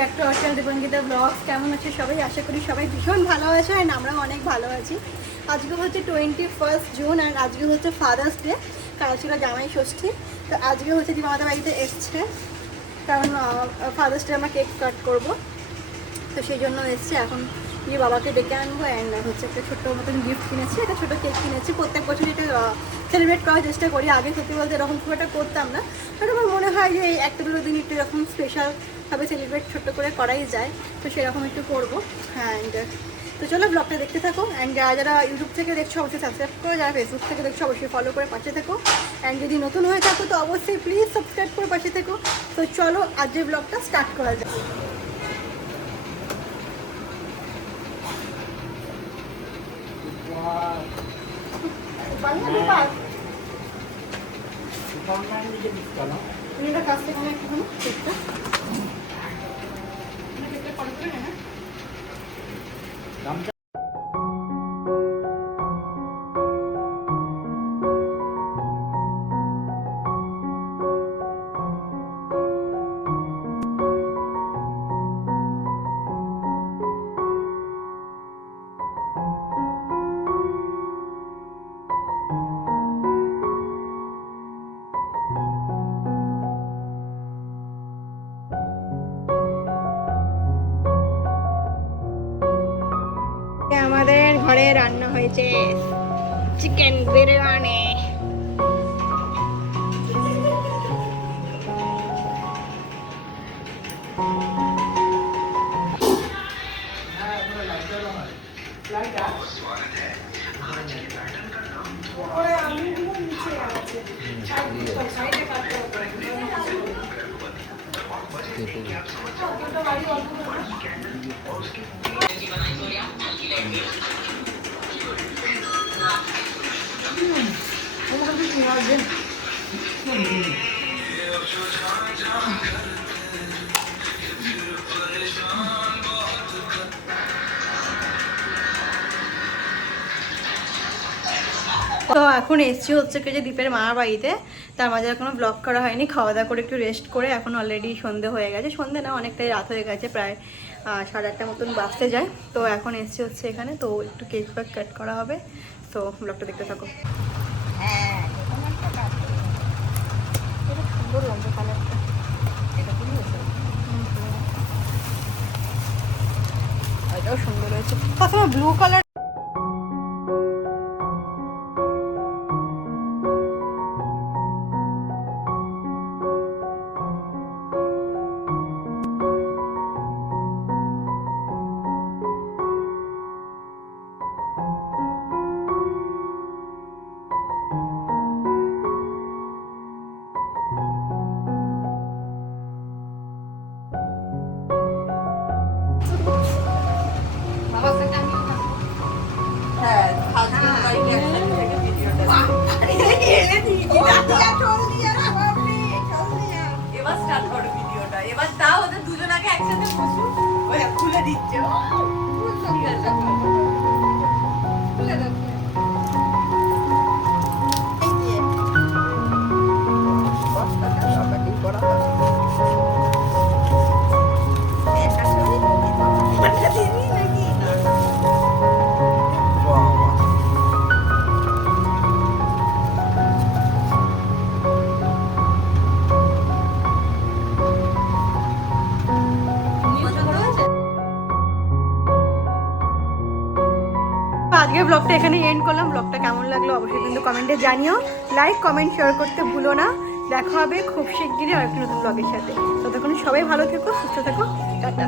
Back to our channel Dipankita vlogs. কেমন আছে সবাই? আশা করি সবাই ভীষণ ভালো আছে, অ্যান্ড আমরাও অনেক ভালো আছি। আজকে হচ্ছে 21 জুন, আর আজকে হচ্ছে ফাদার্স ডে। কাল ছিল জামাই ষষ্ঠী। তো আজকে হচ্ছে দিদি আমাদের বাড়িতে এসছে, কারণ ফাদার্স ডে আমরা কেক কাট করবো, তো সেই জন্য এসছে। এখন গিয়ে বাবাকে ডেকে আনবো, অ্যান্ড হচ্ছে একটা ছোট্ট মতন গিফট কিনেছি, একটা ছোটো কেক কিনেছি। প্রত্যেক বছর এটা সেলিব্রেট করার চেষ্টা করি। আগে সত্যি বলতে এরকম খুব একটা করতাম না, বাট আমার মনে হয় যে এই একটা দুটো দিন একটু এরকম স্পেশালভাবে সেলিব্রেট ছোট্ট করে করাই যায়, তো সেরকম একটু করবো। অ্যান্ড তো চলো ব্লগটা দেখতে থাকো। অ্যান্ড যারা যারা ইউটিউব থেকে দেখছো অবশ্যই সাবস্ক্রাইব করো, যারা ফেসবুক থেকে দেখছো অবশ্যই ফলো করে পাশে থেকো, অ্যান্ড যদি নতুন হয়ে থাকো তো অবশ্যই প্লিজ সাবস্ক্রাইব করে পাশে থেকো। তো চলো আজকের ব্লগটা স্টার্ট করা যায়। কাছ থেকে একটুখানি কেকটা করে করে না। আমাদের ঘরে রান্না হয়েছে চিকেন বিরিয়ানি। তো এখন এসছি হচ্ছে কি যে দীপের মামার বাড়িতে, তার মাঝে এখনো ব্লগ করা হয়নি। খাওয়া দাওয়া করে একটু রেস্ট করে এখন অলরেডি সন্ধে হয়ে গেছে, সন্ধে না অনেকটাই রাত হয়ে গেছে, প্রায় 8:30 মতন বাজতে যায়। তো এখন এসছি হচ্ছে এখানে, তো একটু কেক ফেক কাট করা হবে। তো ব্লগটা দেখতে থাকো। হ্যাঁ সুন্দর লাগছে কালারটা, এটা খুবই এটাও সুন্দর হয়েছে। প্রথমে ব্লু কালার খুলে দিচ্ছে। ঠিক আছে খুলে দাও। আজকের ব্লগটা এখানে এন্ড করলাম। ব্লগটা কেমন লাগলো অবশ্যই কিন্তু কমেন্টে জানিও। লাইক কমেন্ট শেয়ার করতে ভুলো না। দেখা হবে খুব শিগগিরই আরেকটি নতুন ব্লগের সাথে। ততক্ষণ সবাই ভালো থেকো, সুস্থ থেকো, টাটা।